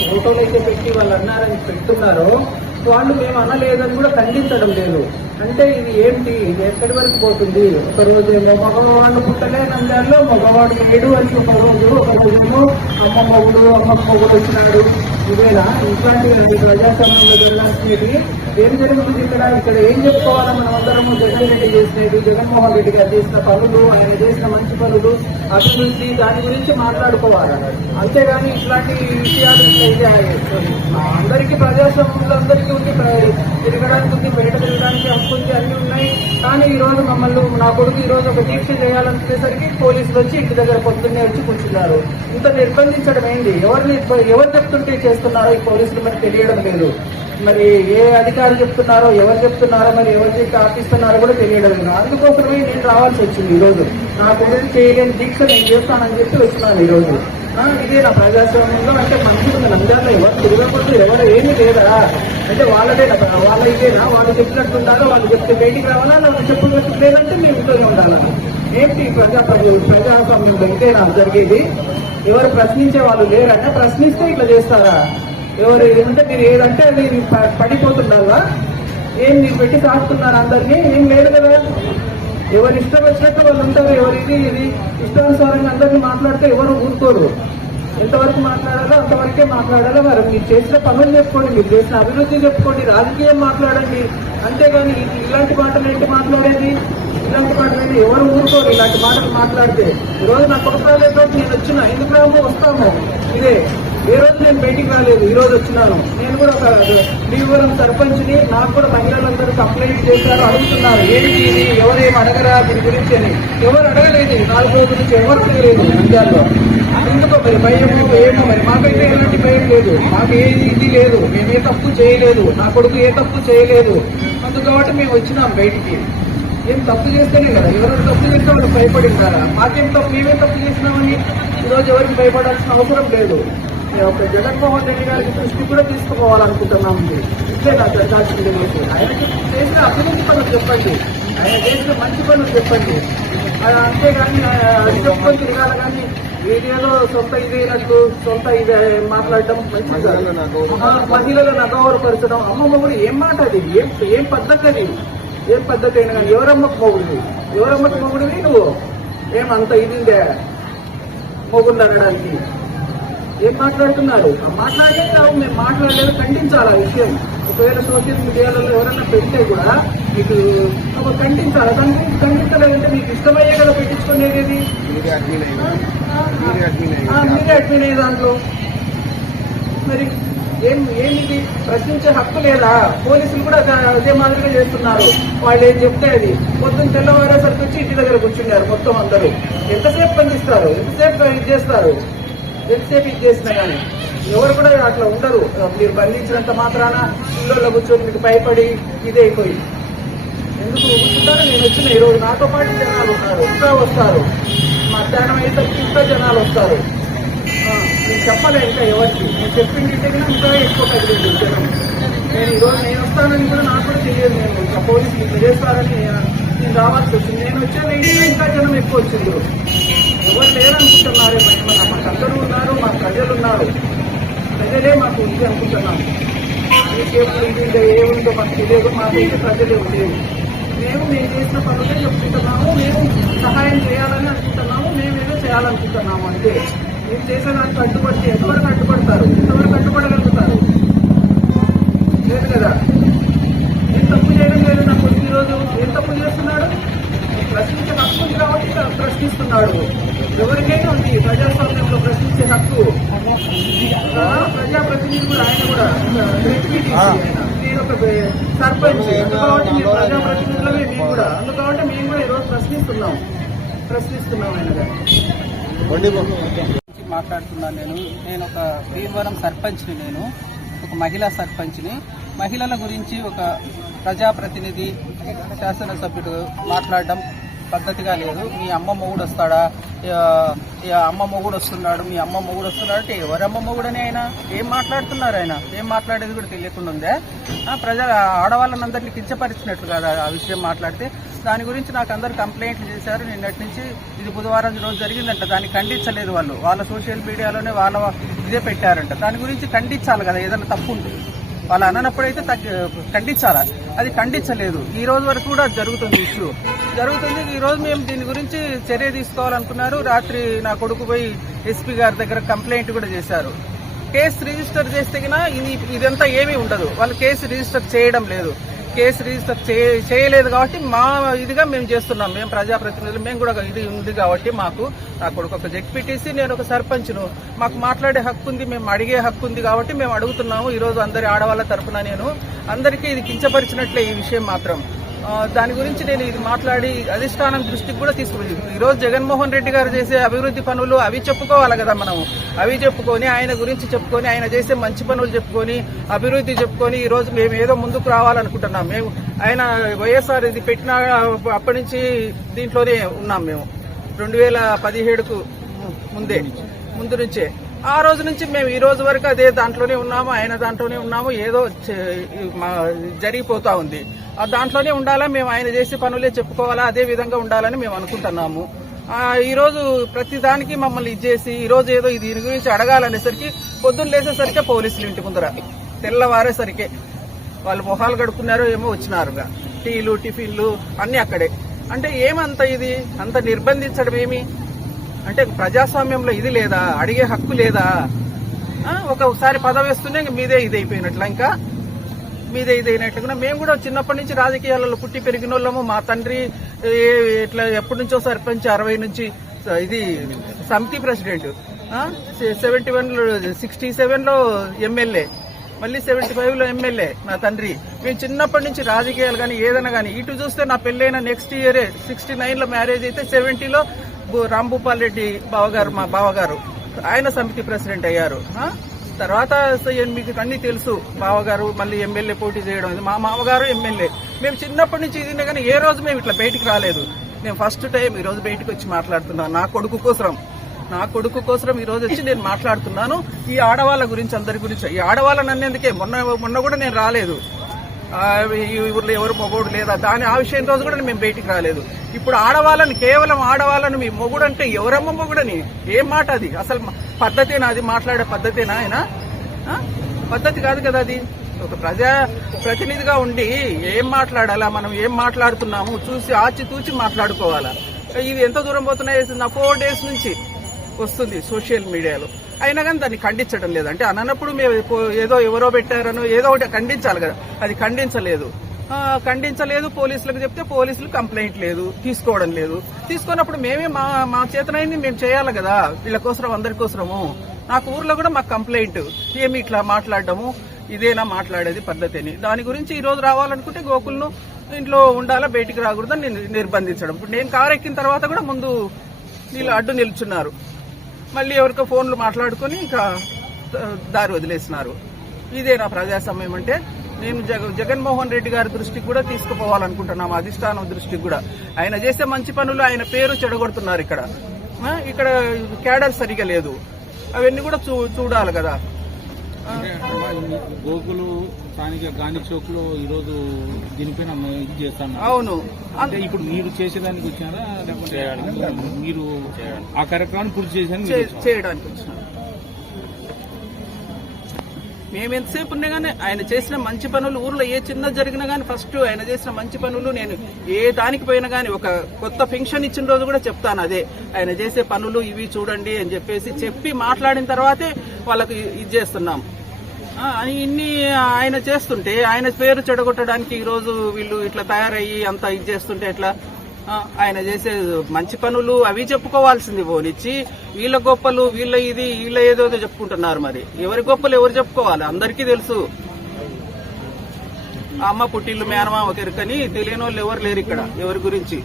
ఫోటోలు అయితే పెట్టి వాళ్ళు అన్నారని పెట్టున్నారు వాళ్ళు మేము అనలేదని కూడా ఖండించడం లేదు. అంటే ఇది ఏంటి? ఇది ఎక్కడి వరకు పోతుంది? ఒక రోజు ఏమో మగవాడు పుట్టలే నంద్యాలలో మగవాడు లేడు అని ఒక రోజు ఒక రోజు అమ్మ మొగుడు అమ్మ మొగుడు వచ్చినాడు ఇవేనా? ఇట్లాంటి ప్రజాస్వామ్యంలో వెళ్ళాల్సినవి ఏం జరుగుతుంది ఇక్కడ? ఇక్కడ ఏం చెప్పుకోవాలా మనం అందరము? జగన్ రెడ్డి చేసినవి జగన్మోహన్ రెడ్డి గారు చేసిన పనులు ఆయన చేసిన మంచి పనులు అభివృద్ధి దాని గురించి మాట్లాడుకోవాలి? అంతేగాని ఇట్లాంటి విషయాలు అందరికీ ప్రజాస్వామ్యంలో అందరికీ ఉంది. తిరగడానికి ఉంది బయట తిరగడానికి హక్కు ఉంది అన్ని ఉన్నాయి. కానీ ఈ రోజు మమ్మల్ని నా కొడుకు ఈ రోజు ఒక దీక్ష చేయాలనుకునేసరికి పోలీసులు వచ్చి ఇంటి దగ్గర పొద్దున్నే వచ్చి కూర్చున్నారు. ఇంత నిర్బంధించడం ఏంటి ఎవరిని ఎవరు చెప్తుంటే చేస్తున్నారో ఈ పోలీసులు మరి తెలియడం లేదు. మరి ఏ అధికారులు చెప్తున్నారో ఎవరు చెప్తున్నారో మరి ఎవరు ఆపిస్తున్నారో కూడా తెలియడం లేదు. అందుకోసమే నేను రావాల్సి వచ్చింది ఈరోజు. నా కొడుకు చేయలేని దీక్ష నేను చేస్తానని చెప్పి వచ్చినాను ఈరోజు. ఇదే నా ప్రజాస్వామ్యంలో అంటే మంచిగా నంద్యాలలో ఎవరు తిరగకూడదు ఎవరు ఏమీ లేదా? అంటే వాళ్ళదే వాళ్ళ ఇదేనా? వాళ్ళు చెప్పినట్టున్నారు వాళ్ళు చెప్తే బయటికి రావాలా? వాళ్ళు చెప్పినట్టు లేదంటే మేము ఇంట్లోనే ఉండాలని ఏంటి ఈ ప్రజా ప్రజాస్వామ్యంలో నాకు జరిగేది? ఎవరు ప్రశ్నించే వాళ్ళు లేరంటే ప్రశ్నిస్తే ఇట్లా చేస్తారా? ఎవరు ఎంత మీరు ఏదంటే అది ప- పడిపోతుండాలా ఏం మీరు పెట్టి సాగుతున్నారు అందరినీ? ఏం లేదు కదా. ఎవరు ఇష్టం వచ్చినట్టు వాళ్ళు ఉంటారు. ఎవరు ఇది ఇది. ఇష్టానుసారంగా అందరినీ మాట్లాడితే ఎవరు ఊరుకోరు. ఎంతవరకు మాట్లాడాలో అంతవరకే మాట్లాడాలో. మరి మీరు చేసిన పనులు చెప్పుకోండి. మీరు చేసిన అభివృద్ధి చెప్పుకోండి. రాజకీయం మాట్లాడండి. అంతేగాని ఇలాంటి మాటలు ఏంటి మాట్లాడేది? ఇలాంటి మాటలు ఏంటి? ఎవరు ఊరుకోరు ఇలాంటి మాటలు మాట్లాడితే. ఈ రోజు నా కుటుంబాలు రాలేదు నేను వచ్చిన. ఎందుకు రాము వస్తాము. ఇదే. ఏ రోజు నేను బయటికి రాలేదు ఈ రోజు వచ్చినాను. నేను కూడా ఒక శ్రీవరం సర్పంచ్ని నాకు కూడా మహిళలందరూ కంప్లైంట్ చేశారు అడుగుతున్నారు. ఏంటి ఇది? ఎవరేం అడగరా? దీని గురించి అని. ఎవరు అడగలేదు నాలుగు రోజుల నుంచి ఎవరు అడగలేదు నంద్యాలలో. ఎందుకో మరి భయం ఏమో మరి. మాకైతే ఎలాంటి భయం లేదు. మాకు ఏ ఇది లేదు. మేము ఏ తప్పు చేయలేదు. నా కొడుకు ఏ తప్పు చేయలేదు. అందుకబట్టి మేము వచ్చినాం బయటికి. ఏం తప్పు చేస్తేనే కదా. ఎవరైనా తప్పు చేస్తే వాళ్ళు భయపడి ఉంటారా? మాకేం తప్పు మేమే తప్పు చేసినామని? ఈరోజు ఎవరికి భయపడాల్సిన అవసరం లేదు. జగన్మోహన్ రెడ్డి గారి దృష్టి కూడా తీసుకుపోవాలనుకుంటున్నాం ఇట్లే నాకు జరగాల్సింది లేదు. ఆయన చేసిన అభివృద్ధి పనులు చెప్పండి. ఆయన చేసిన మంచి పనులు చెప్పండి. అంతేగాని అది చెప్పుకొని తిరగాలి కానీ ఏదేదో సొంత ఇదేనట్టు సొంత ఇదే మాట్లాడటం మంచిది మహిళలను అగౌరవపరచడం. అమ్మమ్మ కూడా ఏం మాట అది? ఏం ఏం పద్ధతి అది? ఏం పద్ధతి అయినా కానీ ఎవరమ్మకు మొగుడివి? ఎవరమ్మకు మొగుడివి నువ్వు? ఏం అంత ఇదిందే? మొగుడు అనడానికి. ఏం మాట్లాడుతున్నారు? మాట్లాడే కావు మేము మాట్లాడలేదు ఖండించాలి ఆ విషయం. ఒకవేళ సోషల్ మీడియాలో ఎవరైనా పెడితే కూడా మీకు ఒక ఖండించాలి. దాని ఖండించలేదంటే మీకు ఇష్టమయ్యే కదా పెట్టించుకునేది? మీరే అడ్మిన్ అయ్యే దాంట్లో? మరి ఏం ఏమిది? ప్రశ్నించే హక్కు లేదా? పోలీసులు కూడా అదే- మాదిరిగా చేస్తున్నారు. వాళ్ళు ఏం చెప్తే అది. పొద్దున్న తెల్లవారేసరికి వచ్చి ఇంటి దగ్గర కూర్చున్నారు మొత్తం అందరూ. ఎంతసేపు పనిచేస్తారు? ఎంతసేపు ఇది చేస్తారు? ఎంతసేపు ఇది చేసినా కానీ? ఎవరు కూడా అట్లా ఉండరు. మీరు బంధించినంత మాత్రాన ఇళ్ళలో కూర్చొని మీకు భయపడి ఇదైపోయి ఎందుకు? ఉంటారు నేను వచ్చిన ఈ రోజు నాతో పాటు జనాలు ఉన్నారు. ఇంకా వస్తారు. మధ్యాహ్నం అయితే ఇంకా జనాలు వస్తారు. నేను చెప్పలే ఇంకా ఎవరికి. నేను చెప్పింది దగ్గర ఇంకా ఎక్కువ తగిలింది జనం. నేను ఈ రోజు నేను వస్తానని కూడా నాకు కూడా తెలియదు నేను. ఇంకా పోలీసులు ఇట్లా చేస్తారని నేను రావాల్సి వచ్చింది. నేను వచ్చాను ఇంకా జనం ఎక్కువ వచ్చింది ఎవరు లేరనుకుంటున్నారే అందరూ ఉన్నారు మా ప్రజలు ఉన్నారు. ప్రజలే మాకు ఉంది అనుకుంటున్నాం. ఈ ఇంకా ఏముందో మాకు తెలియదు మాకైతే ప్రజలే ఉండేది మేము మేము చేసిన పనులే చెప్పుకుంటున్నాము మేము సహాయం చేయాలని అనుకుంటున్నాము మేము ఏదో చేయాలనుకుంటున్నాము అంటే మేము చేసేదానికి అడ్డుపడితే ఎంతవరకు అడ్డుపడతారు ఎంతవరకు అడ్డుపడగలుగుతారు లేదు కదా? ఏం తప్పు చేయడం లేదు నా కొడుకు ఈరోజు ఏం తప్పు చేస్తున్నాడు? ప్రశ్నించే హక్కు ఉంది కాబట్టి ప్రశ్నిస్తున్నాడు. ఎవరికైనా ఉంది ప్రజాస్వామ్యంలో ప్రశ్నించే హక్కు. ప్రజాప్రతినిధి కూడా ఆయన కూడా. నేను ఒక సర్పంచ్. అందుకబట్టి మేము ప్రజాప్రతినిధులమే మేము కూడా. అందుకబట్టి మేము కూడా ఈరోజు ప్రశ్నిస్తున్నాం. ప్రశ్నిస్తున్నాం ఆయన మాట్లాడుతున్నాను నేను. నేను ఒక భీమవరం సర్పంచ్ని నేను ఒక మహిళా సర్పంచ్ని. మహిళల గురించి ఒక ప్రజాప్రతినిధి శాసనసభ్యుడు మాట్లాడడం పద్ధతిగా లేదు. మీ అమ్మ మొగుడు వస్తాడా అమ్మ మొగుడు వస్తున్నాడు మీ అమ్మ మొగుడు వస్తున్నాడు అంటే ఎవరి మొగుడని ఆయన? ఏం మాట్లాడుతున్నారు ఆయన? ఏం మాట్లాడేది కూడా తెలియకుండా ఉందే. ఆ, ఆడవాళ్ళని అందరినీ కించపరిచినట్లు కదా ఆ విషయం మాట్లాడితే. దాని గురించి నాకు అందరు కంప్లైంట్లు చేశారు. నిన్నటి నుంచి ఇది బుధవారం రోజు జరిగిందంట. దాన్ని ఖండించలేదు వాళ్ళు. వాళ్ళ సోషల్ మీడియాలోనే వాళ్ళ ఇదే పెట్టారంట. దాని గురించి ఖండించాలి కదా. ఏదైనా తప్పు ఉంటే. వాళ్ళు అననప్పుడైతే తగ్గ- ఖండించాలా? అది ఖండించలేదు. ఈ రోజు వరకు కూడా జరుగుతుంది ఇష్యూ. జరుగుతుంది. ఈ రోజు మేము దీని గురించి చర్య తీసుకోవాలనుకున్నారు. రాత్రి నా కొడుకు పోయి ఎస్పీ గారి దగ్గర కంప్లైంట్ కూడా చేశారు. కేసు రిజిస్టర్ చేస్తే ఇది ఇదంతా ఏమీ ఉండదు. వాళ్ళు కేసు రిజిస్టర్ చేయడం లేదు. కేసు రిజిస్టర్ చేయలేదు కాబట్టి మా ఇదిగా మేము చేస్తున్నాం. మేము ప్రజాప్రతినిధులు మేము కూడా ఇది ఉంది కాబట్టి మాకు నా కొడుకు ఒక జెడ్పీటీసీ నేను ఒక సర్పంచ్ను. మాకు మాట్లాడే హక్కు ఉంది మేము అడిగే హక్కు ఉంది కాబట్టి మేము అడుగుతున్నాము. ఈరోజు అందరి ఆడవాళ్ళ తరఫున నేను అందరికీ ఇది కించపరిచినట్లే ఈ విషయం మాత్రం. దాని గురించి నేను ఇది మాట్లాడి అధిష్టానం దృష్టికి కూడా తీసుకుని ఈరోజు జగన్మోహన్ రెడ్డి గారు చేసే అభివృద్ధి పనులు అవి చెప్పుకోవాలి కదా మనం. అవి చెప్పుకొని ఆయన గురించి చెప్పుకొని ఆయన చేసే మంచి పనులు చెప్పుకొని అభివృద్ధి చెప్పుకొని ఈ రోజు మేము ఏదో ముందుకు రావాలనుకుంటున్నాం. మేము ఆయన వైఎస్ఆర్ ఇది పెట్టిన అప్పటి నుంచి దీంట్లోనే ఉన్నాం మేము. రెండు వేల పదిహేడుకు ముందే. ముందు నుంచే. ఆ రోజు నుంచి మేము ఈ రోజు వరకు అదే దాంట్లోనే ఉన్నాము ఆయన దాంట్లోనే ఉన్నాము ఏదో చే- మా- జరిగిపోతా ఉంది. ఆ దాంట్లోనే ఉండాలా మేము ఆయన చేసే పనులే చెప్పుకోవాలా అదే విధంగా ఉండాలని మేము అనుకుంటున్నాము. ఈరోజు ఈ రోజు ప్రతి దానికి మమ్మల్ని ఇచ్చేసి ఈ రోజు ఏదో దీని గురించి అడగాలనేసరికి పొద్దున్న లేసేసరికి పోలీసులు ఇంటి ముందర తెల్లవారేసరికి. వాళ్ళు మొహాలు కడుక్కున్నారో ఏమో వచ్చినారుగా. టీలు టిఫిన్లు అన్నీ అక్కడే. అంటే ఏమంత ఇది? అంత నిర్బంధించడం ఏమి? అంటే ప్రజాస్వామ్యంలో ఇది లేదా? అడిగే హక్కు లేదా? ఒకసారి పదవి ఇంక మీదే ఇది అయిపోయినట్ల? ఇంకా మీదే ఇది అయినట్లుగా మేము కూడా చిన్నప్పటి నుంచి రాజకీయాలలో పుట్టి పెరిగిన వాళ్ళము మా తండ్రి ఇట్లా ఎప్పటి నుంచో సర్పంచ్ అరవై నుంచి ఇది సమితి ప్రెసిడెంట్. సెవెంటీ వన్లో సిక్స్టీ సెవెన్లో ఎమ్మెల్యే. మళ్ళీ సెవెంటీ ఫైవ్లో ఎమ్మెల్యే నా తండ్రి. మేము చిన్నప్పటి నుంచి రాజకీయాలు కానీ ఏదైనా కానీ ఇటు చూస్తే నా పెళ్ళైన నెక్స్ట్ ఇయరే సిక్స్టీ నైన్లో మ్యారేజ్ అయితే సెవెంటీలో రాంభూపాల్ రెడ్డి బావగారు మా బావగారు. ఆయన సమితి ప్రెసిడెంట్ అయ్యారు. తర్వాత మీకు అన్ని తెలుసు. బావగారు మళ్ళీ ఎమ్మెల్యే పోటీ చేయడం మా మామగారు ఎమ్మెల్యే. మేము చిన్నప్పటి నుంచి ఇది కానీ ఏ రోజు మేము ఇట్లా బయటికి రాలేదు. నేను ఫస్ట్ టైం ఈ రోజు బయటకు వచ్చి మాట్లాడుతున్నాను. నా కొడుకు కోసం. నా కొడుకు కోసం ఈ రోజు వచ్చి నేను మాట్లాడుతున్నాను. ఈ ఆడవాళ్ళ గురించి అందరి గురించి. ఈ ఆడవాళ్ళ అన్నేందుకే. మొన్న మొన్న కూడా నేను రాలేదు. ఊర్లో ఎవరు మొగోడు లేదా? దాని ఆ విషయం రోజు కూడా మేము బయటికి రాలేదు. ఇప్పుడు ఆడవాళ్ళని కేవలం ఆడవాళ్ళని మీ మొగుడు అంటే ఎవరమ్మ మొగుడని? ఏం మాట అది? అసలు పద్ధతేనా అది? మాట్లాడే పద్ధతేనా ఆయన? పద్ధతి కాదు కదా అది. ఒక ప్రజా ప్రతినిధిగా ఉండి ఏం మాట్లాడాలా? మనం ఏం మాట్లాడుతున్నాము? చూసి ఆచి తూచి మాట్లాడుకోవాలా? ఇవి ఎంత దూరం పోతున్నాయి నా ఫోర్ డేస్ నుంచి వస్తుంది సోషల్ మీడియాలో. అయినా కానీ దాన్ని ఖండించడం లేదు. అంటే మేము ఏదో ఎవరో పెట్టారనో ఏదో ఒకటి ఖండించాలి కదా. అది ఖండించలేదు. ఖండించలేదు పోలీసులకు చెప్తే పోలీసులు కంప్లైంట్ లేదు తీసుకోవడం లేదు. తీసుకున్నప్పుడు మేమే మా మా చేతనైంది మేము చేయాలి కదా. వీళ్ళ కోసం అందరి కోసము నాకు ఊర్లో కూడా మాకు కంప్లైంట్. ఏమి ఇట్లా మాట్లాడడము? ఇదేనా మాట్లాడేది పద్ధతి అని దాని గురించి ఈ రోజు రావాలనుకుంటే గోకుల్ను ఇంట్లో ఉండాలా బయటికి రాకూడదని నిర్బంధించడం. ఇప్పుడు నేను కారు ఎక్కిన తర్వాత కూడా ముందు వీళ్ళు అడ్డు నిల్చున్నారు. మళ్ళీ ఎవరికో ఫోన్లు మాట్లాడుకొని ఇంకా దారి వదిలేసినారు. ఇదే నా ప్రజాస్వామ్యం అంటే నేను జగ జగన్మోహన్ రెడ్డి గారి దృష్టికి కూడా తీసుకుపోవాలనుకుంటున్నాము అధిష్టానం దృష్టికి కూడా. ఆయన చేసే మంచి పనులు ఆయన పేరు చెడగొడుతున్నారు ఇక్కడ. ఇక్కడ క్యాడర్ సరిగా లేదు. అవన్నీ కూడా చూ చూడాలి కదా. గోకులు స్థానిక గాంధీ చౌక్లో ఈ రోజు దీనిపైన ఇది చేస్తాను అవును. అంటే ఇప్పుడు మీరు చేసేదానికి వచ్చారా లేకపోతే మీరు ఆ కార్యక్రమాన్ని పూర్తి చేసేదానికి? చేయడానికి వచ్చినాం. మేము ఎంతసేపు ఉన్నా కానీ ఆయన చేసిన మంచి పనులు ఊర్లో ఏ చిన్న జరిగినా కానీ ఫస్ట్ ఆయన చేసిన మంచి పనులు నేను ఏ దానికి పోయినా కానీ ఒక కొత్త పెన్షన్ ఇచ్చిన రోజు కూడా చెప్తాను అదే. ఆయన చేసే పనులు ఇవి చూడండి అని చెప్పేసి చెప్పి మాట్లాడిన తర్వాతే వాళ్ళకి ఇది చేస్తున్నాం. ఇన్ని ఆయన చేస్తుంటే ఆయన పేరు చెడగొట్టడానికి ఈరోజు వీళ్ళు ఇట్లా తయారయ్యి అంత ఇది చేస్తుంటే ఎట్లా? ఆయన చేసే మంచి పనులు అవి చెప్పుకోవాల్సింది పోనిచ్చి వీళ్ళ గొప్పలు వీళ్ళ ఇది వీళ్ళ ఏదో చెప్పుకుంటున్నారు మరి. ఎవరి గొప్పలు ఎవరు చెప్పుకోవాలి? అందరికీ తెలుసు. అమ్మ పుట్టిల్లు మేనమా ఒకరికని తెలియని వాళ్ళు ఎవరు లేరు ఇక్కడ ఎవరి గురించి.